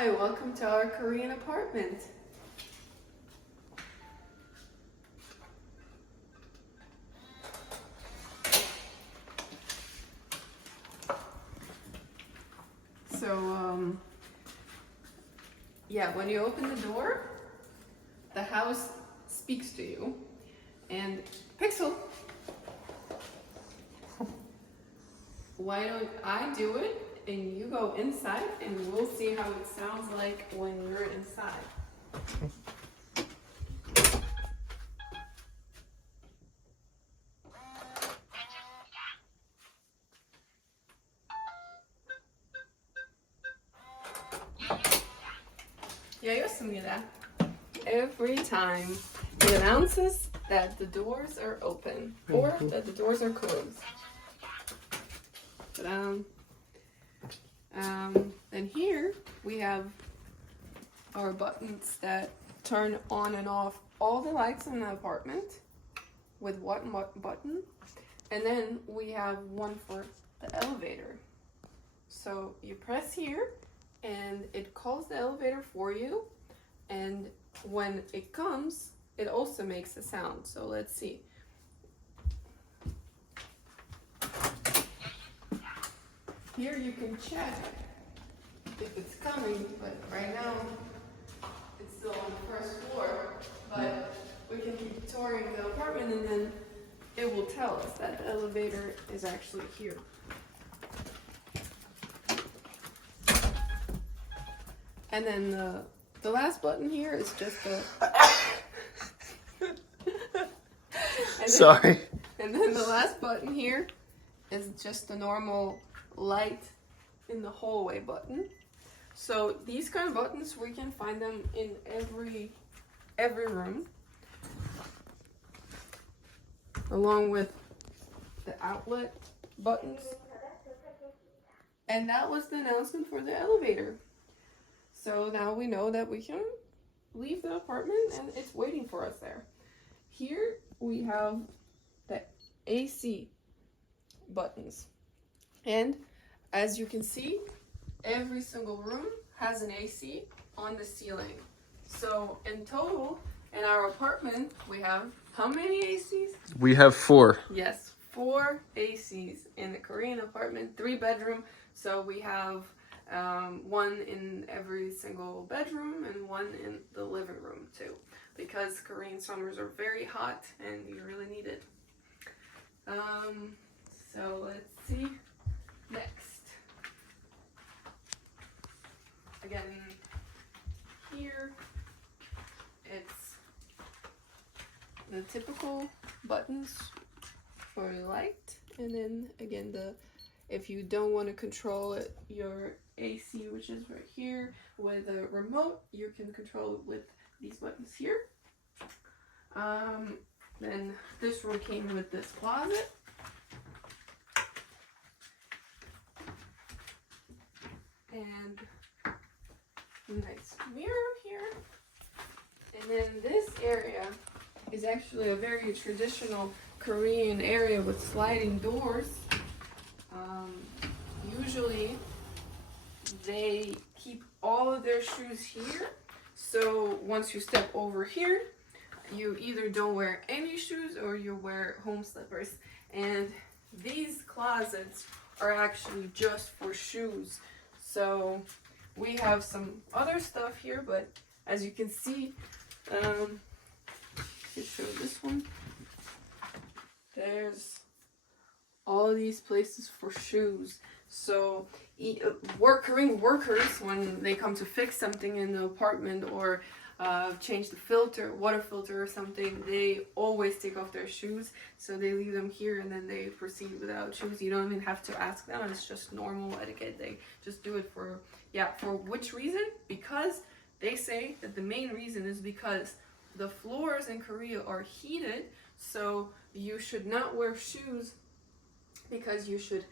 Hi, welcome to our Korean apartment. So, yeah, when you open the door, the house speaks to you. And Pixel, why don't I do it and you go inside and we'll see how it sounds like when you're inside. 여였습니다. Every time it announces that the doors are open or that the doors are closed. And here we have our buttons that turn on and off all the lights in the apartment with one button. And then we have one for the elevator. So you press here and it calls the elevator for you. And when it comes, it also makes a sound. So let's see. Here you can check if it's coming, but right now it's still on the first floor. But we can keep touring the apartment and then it will tell us that the elevator is actually here. And then the last button here is just Sorry. And then the last button here is just a normal light in the hallway button. So these kind of buttons, we can find them in every room, along with the outlet buttons. And that was the announcement for the elevator. So now we know that we can leave the apartment and it's waiting for us there. Here we have the AC buttons. And as you can see, every single room has an AC on the ceiling. So in total, in our apartment, we have how many ACs? We have 4. Yes, 4 ACs in the Korean apartment, 3-bedroom. So we have one in every single bedroom and one in the living room too, because Korean summers are very hot and you really need it. So let's see next. Again, here it's the typical buttons for the light, and then again if you don't want to control it, your AC, which is right here with a remote, you can control it with these buttons here. Then this room came with this closet. And a nice mirror here. And then this area is actually a very traditional Korean area with sliding doors. Usually they keep all of their shoes here. So once you step over here, you either don't wear any shoes or you wear home slippers. And these closets are actually just for shoes. So we have some other stuff here, but as you can see, to show this one, there's all these places for shoes. So Korean workers, when they come to fix something in the apartment or change the water filter or something, they always take off their shoes. So they leave them here and then they proceed without shoes. You don't even have to ask them. It's just normal etiquette. They just do it for which reason? Because they say that the main reason is because the floors in Korea are heated. So you should not wear shoes because you should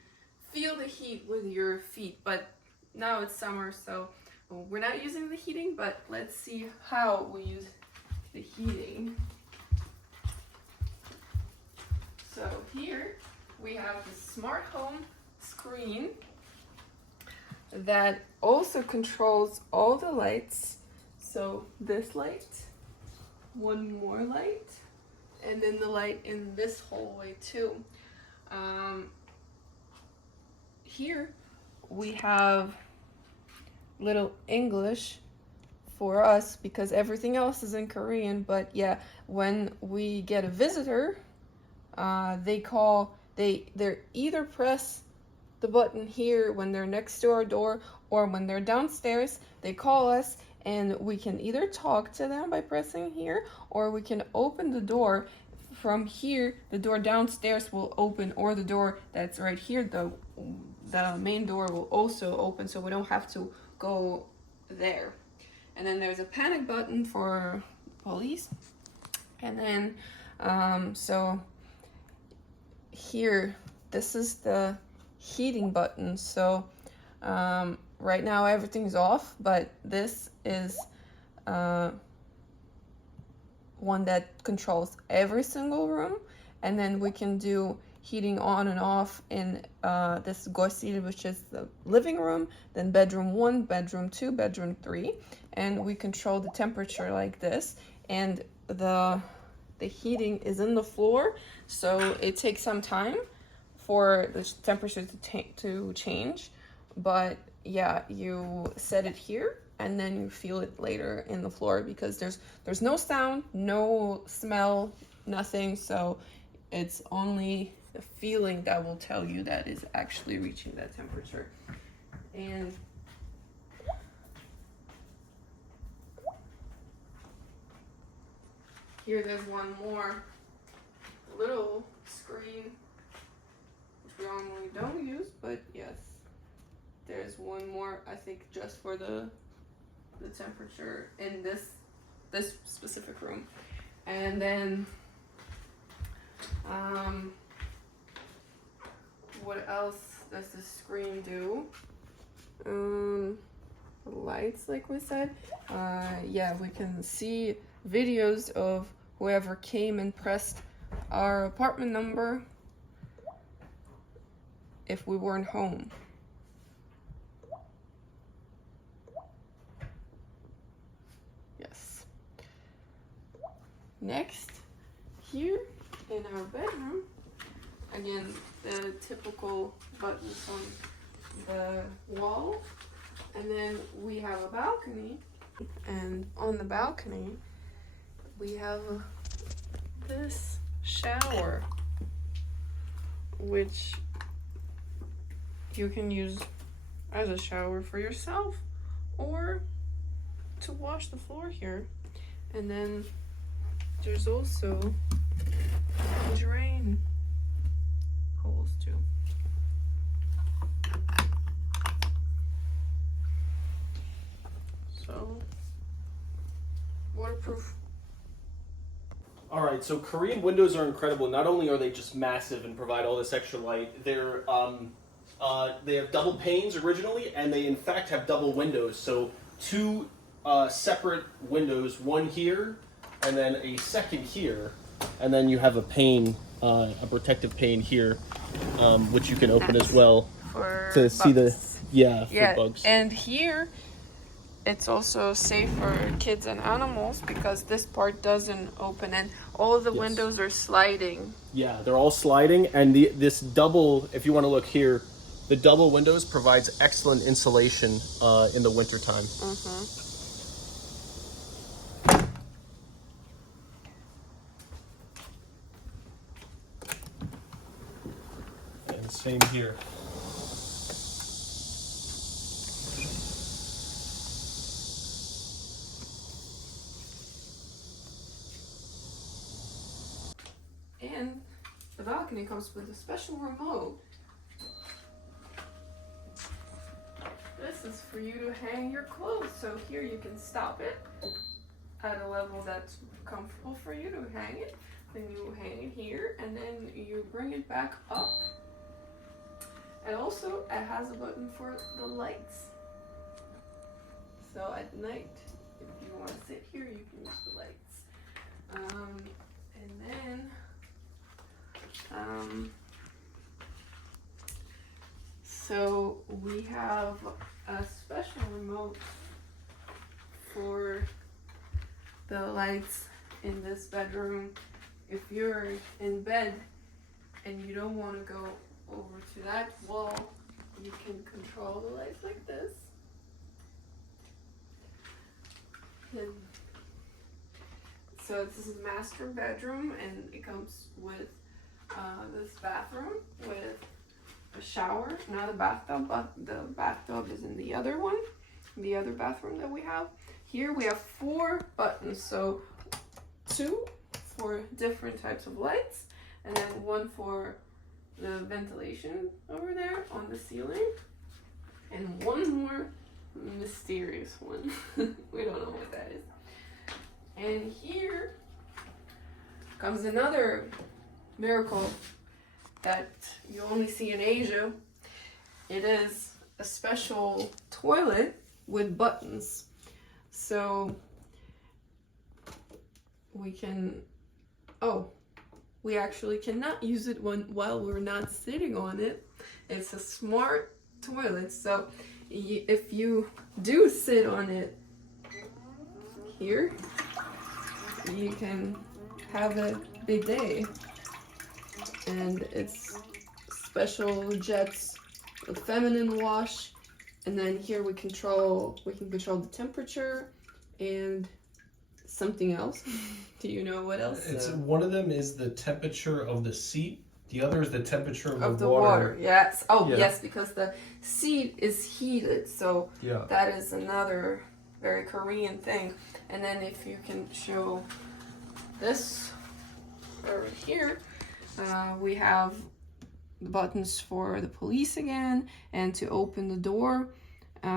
feel the heat with your feet. But now it's summer, so we're not using the heating, but let's see how we use the heating. So here we have the smart home screen. that also controls all the lights. So this light, one more light, and then the light in this hallway too. Here we have little English for us because everything else is in Korean. But yeah, when we get a visitor, they're either press the button here when they're next to our door, or when they're downstairs, they call us and we can either talk to them by pressing here, or we can open the door from here. The door downstairs will open, or the door that's right here, the main door will also open, so we don't have to go there. And then there's a panic button for police. And then so here, this is the heating button. So right now everything's off, but this is one that controls every single room. And then we can do heating on and off in this gosil, which is the living room, then bedroom 1, bedroom 2, bedroom 3, and we control the temperature like this. And the heating is in the floor, so it takes some time for the temperature to change. But yeah, you set it here and then you feel it later in the floor, because there's no sound, no smell, nothing. So it's only the feeling that will tell you that is actually reaching that temperature. And here there's one more little screen, which we normally don't use, but yes, there's one more, I think, just for the temperature in this specific room. And then what else does the screen do? Lights, like we said. Yeah, we can see videos of whoever came and pressed our apartment number if we weren't home. Yes. Next, here in our bedroom, again, the typical buttons on the wall. And then we have a balcony, and on the balcony we have this shower, which you can use as a shower for yourself or to wash the floor here. And then there's also drain holes too. So waterproof. All right, so Korean windows are incredible. Not only are they just massive and provide all this extra light, they have double panes originally, and they in fact have double windows. So two separate windows, one here, and then a second here, and then you have a pane, a protective pane here, which you can open as well to bugs. see for bugs. And here it's also safe for kids and animals because this part doesn't open, and all the windows are sliding. Yeah, they're all sliding, and this double, if you want to look here, the double windows provides excellent insulation in the wintertime. And same here. And the balcony comes with a special remote. This is for you to hang your clothes. So here you can stop it at a level that's comfortable for you to hang it. Then you hang it here, and then you bring it back up. And also it has a button for the lights. So at night, if you want to sit here, you can use the lights. And then so we have a special remote for the lights in this bedroom. If you're in bed and you don't want to go over to that wall, you can control the lights like this. And so this is master bedroom, and it comes with this bathroom with a shower, not a bathtub, but the bathtub is in the other one, the other bathroom that we have. Here we have 4 buttons, so 2 for different types of lights, and then 1 for the ventilation over there on the ceiling, and 1 more mysterious one. We don't know what that is. And here comes another miracle that you only see in Asia. It is a special toilet with buttons. So we can, we actually cannot use it while we're not sitting on it. It's a smart toilet, so if you do sit on it here, you can have a bidet, and it's special jets with feminine wash, and then here we can control the temperature and something else. Do you know what else? It's one of them is the temperature of the seat. The other is the temperature of the water. Yes. Oh, yeah. Yes, because the seat is heated. So yeah. That is another very Korean thing. And then if you can show this over here, we have the buttons for the police again, and to open the door. I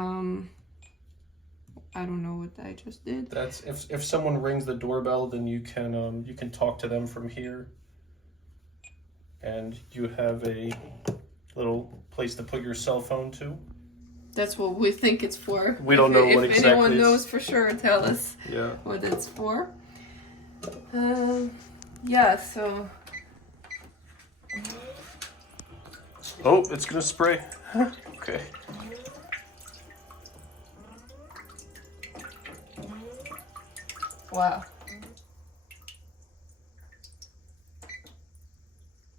don't know what I just did. That's if someone rings the doorbell, then you can talk to them from here. And you have a little place to put your cell phone to. That's what we think it's for. We don't know what exactly. If anyone knows for sure, tell us what it's for. Yeah, so. Oh, it's gonna spray. Okay. Wow.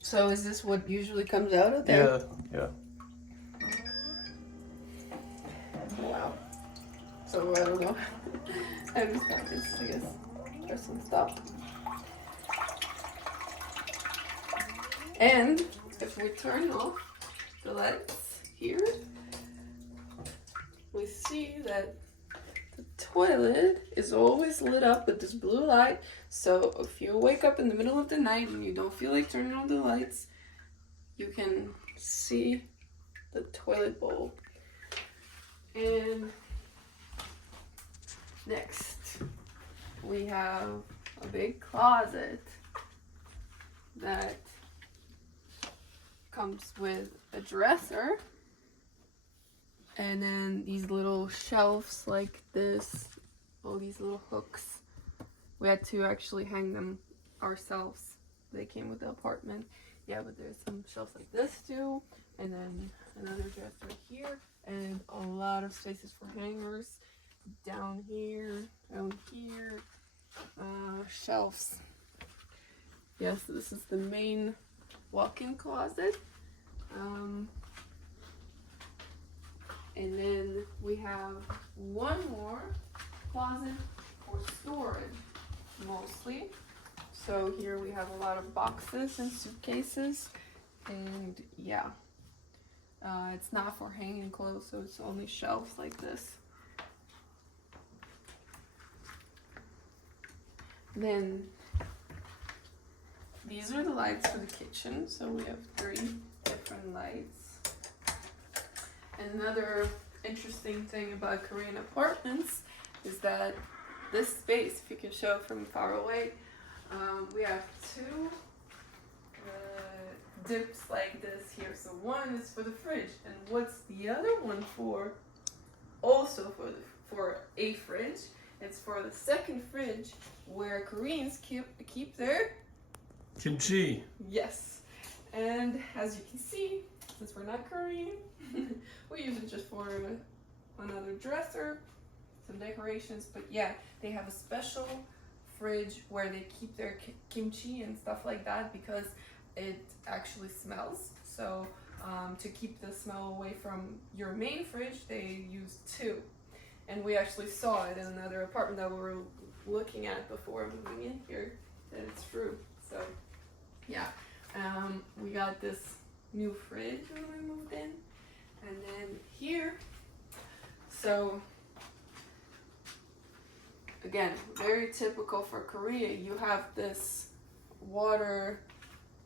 So is this what usually comes out of there? Yeah. Wow. So I don't know. I just got this, I guess. Press and stop. And if we turn off the lights here, we see that the toilet is always lit up with this blue light. So if you wake up in the middle of the night and you don't feel like turning on the lights, you can see the toilet bowl. And next, we have a big closet that comes with a dresser, and then these little shelves like this, all these little hooks. We had to actually hang them ourselves. They came with the apartment. Yeah, but there's some shelves like this too, and then another dresser here, and a lot of spaces for hangers down here, shelves. Yes, this is the main walk-in closet. And then we have one more closet for storage, mostly. So here we have a lot of boxes and suitcases, and yeah, it's not for hanging clothes, so it's only shelves like this. Then these are the lights for the kitchen, so we have 3 different lights. And another interesting thing about Korean apartments is that this space, if you can show from far away, we have 2 dips like this here. So one is for the fridge, and what's the other one for? Also for a fridge. It's for the second fridge where Koreans keep their kimchi. Yes, and as you can see, since we're not Korean, we use it just for another dresser, some decorations. But yeah, they have a special fridge where they keep their kimchi and stuff like that because it actually smells. So to keep the smell away from your main fridge, they use two. And we actually saw it in another apartment that we were looking at before moving in here, that it's true. So yeah, we got this new fridge when we moved in. And then here, so again, very typical for Korea, you have this water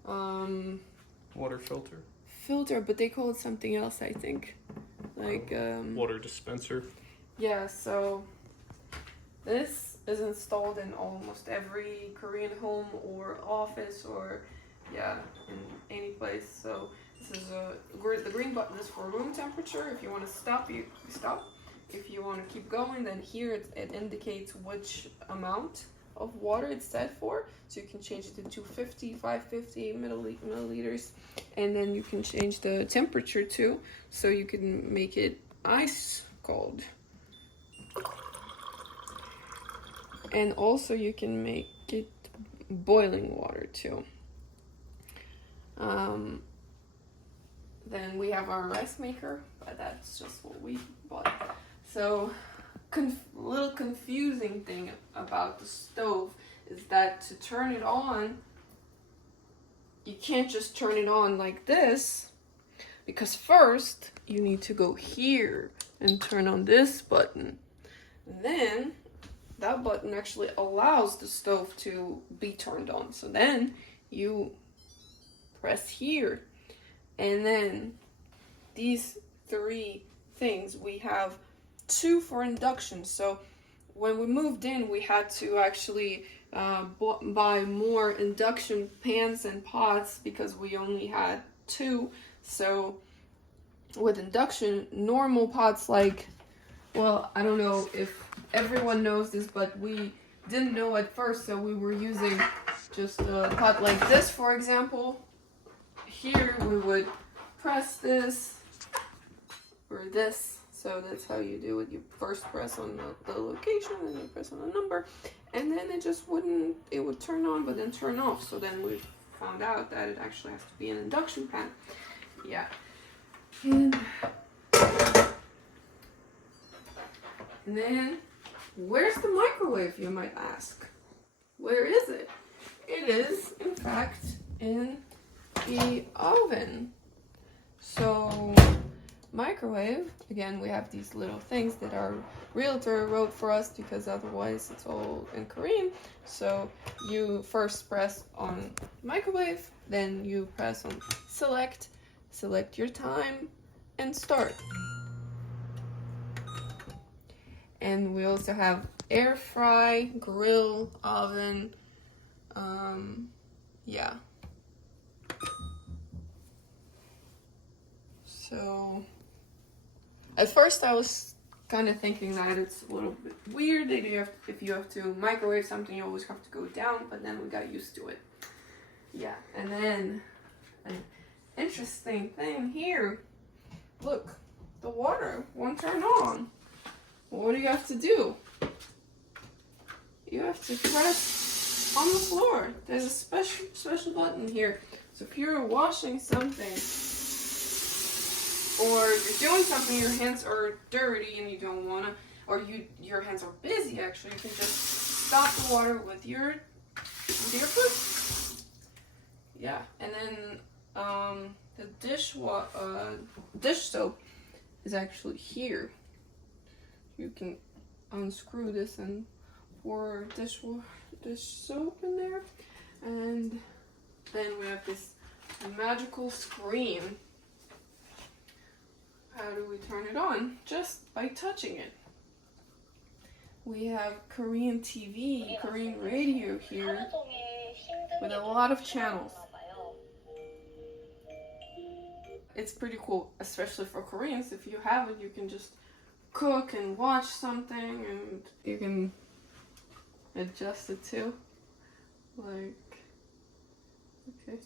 Water filter. but they call it something else, I think. Like Water dispenser. yeah, so this is installed in almost every Korean home or office or yeah, in any place. So this is the green button is for room temperature. If you want to stop, you stop. If you want to keep going, then here it indicates which amount of water it's set for. So you can change it to 250, 550 milliliters, and then you can change the temperature too. So you can make it ice cold. And also you can make it boiling water too. Then we have our rice maker, but that's just what we bought. So, little confusing thing about the stove is that to turn it on, you can't just turn it on like this, because first you need to go here and turn on this button. And then that button actually allows the stove to be turned on. So then you press here, and then these three things, we have two for induction. So when we moved in, we had to actually buy more induction pans and pots because we only had two. So with induction, normal pots, like, well, I don't know if everyone knows this, but we didn't know at first, so we were using just a pot like this, for example. Here we would press this or this. So that's how you do it. You first press on the location, and you press on the number, and then it would turn on, but then turn off. So then we found out that it actually has to be an induction pan. Yeah. And then, where's the microwave, you might ask? Where is it? It is, in fact, in the oven. So microwave, again, we have these little things that our realtor wrote for us because otherwise it's all in Korean. So you first press on microwave, then you press on select your time, and start. And we also have air fry, grill, oven, yeah. So at first I was kind of thinking that it's a little bit weird that if you have to microwave something, you always have to go down, but then we got used to it. Yeah, and then an interesting thing here, look, the water won't turn on. What do you have to do? You have to press on the floor. There's a special button here. So if you're washing something, or you're doing something, your hands are dirty and you don't wanna, or your hands are busy actually, you can just stop the water with your foot. Yeah, and then the dish soap is actually here. You can unscrew this and pour dish soap in there, and then we have this magical screen. How do we turn it on? Just by touching it. We have Korean TV, Korean radio here with a lot of channels. It's pretty cool, especially for Koreans. If you have it, you can just cook and watch something, and you can adjust it too. Like, okay.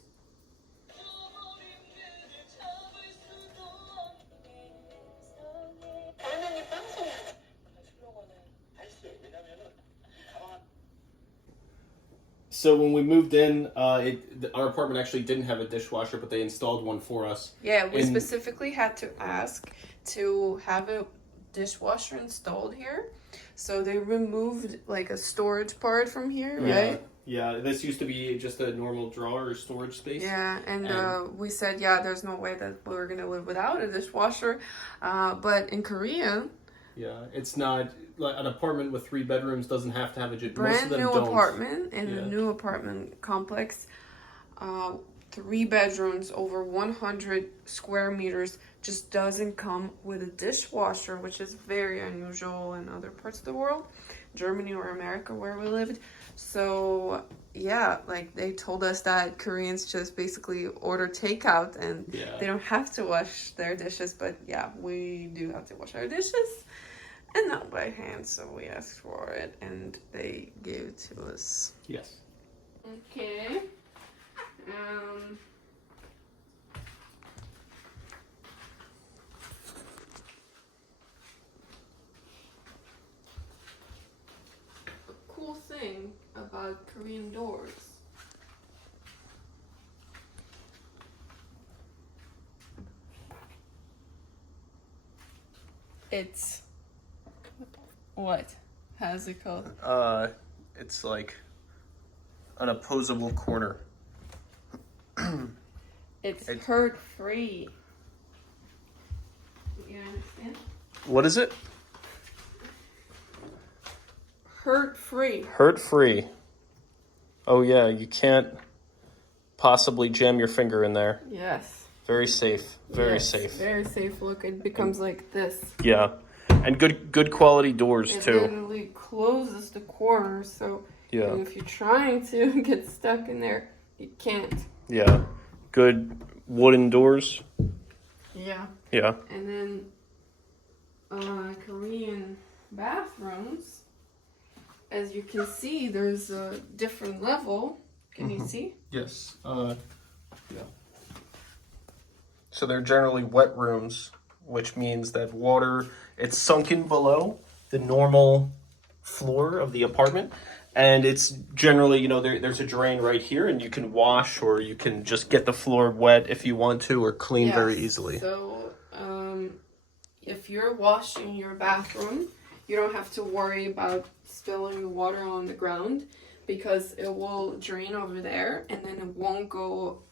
So when we moved in, our apartment actually didn't have a dishwasher, but they installed one for us. Yeah, we And- specifically had to ask to have a dishwasher installed here. So they removed like a storage part from here, right? Yeah, this used to be just a normal drawer or storage space. Yeah, and we said, yeah, there's no way that we're going to live without a dishwasher. But in Korea, Yeah, it's not like an apartment with 3 bedrooms doesn't have to have a most brand of them new don't. apartment in Yeah. a new apartment complex, 3 bedrooms, over 100 square meters, just doesn't come with a dishwasher, which is very unusual in other parts of the world, Germany or America where we lived. So yeah, like they told us that Koreans just basically order takeout and Yeah. they don't have to wash their dishes, but yeah, we do have to wash our dishes. And not by hand, so we asked for it and they gave it to us. Yes. Okay. A cool thing about Korean doors. It's what? How's it called? It's like an opposable corner. It's hurt free. You understand? What is it? Hurt free. Hurt free. Oh yeah, you can't possibly jam your finger in there. Yes. Very safe. Very Yes, safe. Very safe. Look, it becomes like this. Yeah. And good quality doors It too. literally closes the corner, so Yeah. if you're trying to get stuck in there, you can't. Yeah. Good wooden doors. Yeah. Yeah. And then Korean bathrooms, as you can see, there's a different level. Can you see? Yes. Yeah. So they're generally wet rooms, which means that water, it's sunken below the normal floor of the apartment. And it's generally, there's a drain right here, and you can wash or you can just get the floor wet if you want to, or clean very Yes. easily. So if you're washing your bathroom, you don't have to worry about spilling the water on the ground because it will drain over there and then it won't go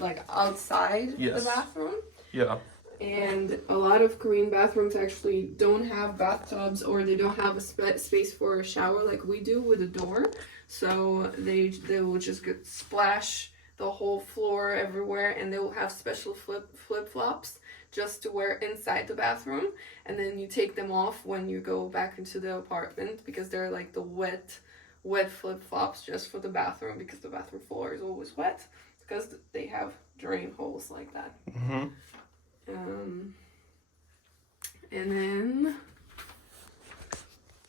like outside Yes. the bathroom. Yeah. And a lot of Korean bathrooms actually don't have bathtubs or they don't have a space for a shower like we do with a door. So they will just splash the whole floor everywhere, and they will have special flip-flops just to wear inside the bathroom. And then you take them off when you go back into the apartment because they're like the wet flip-flops just for the bathroom because the bathroom floor is always wet because they have drain holes like that. Mm-hmm. And then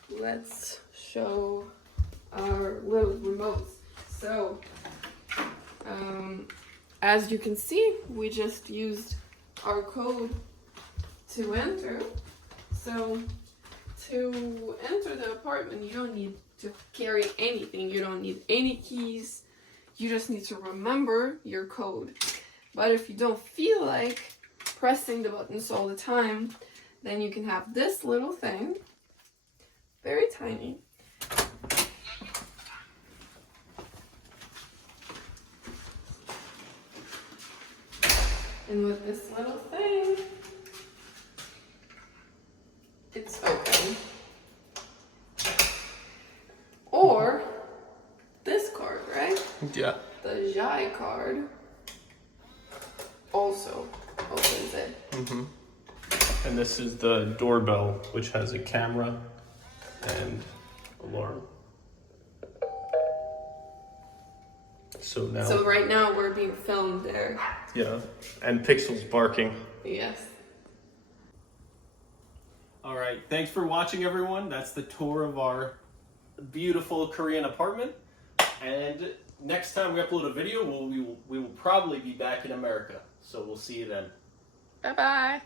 let's show our little remotes. So, as you can see, we just used our code to enter. So, to enter the apartment, you don't need to carry anything. You don't need any keys. You just need to remember your code. But if you don't feel like pressing the buttons all the time, then you can have this little thing, very tiny. And with this little thing, it's open. Or this card, right? Yeah. The Jai card also opens it. Mm-hmm. And this is the doorbell, which has a camera and alarm. So now, So right now we're being filmed there. yeah, and Pixel's barking. Yes. All right, thanks for watching, everyone. That's the tour of our beautiful Korean apartment. And next time we upload a video, we will probably be back in America. So we'll see you then. Bye-bye.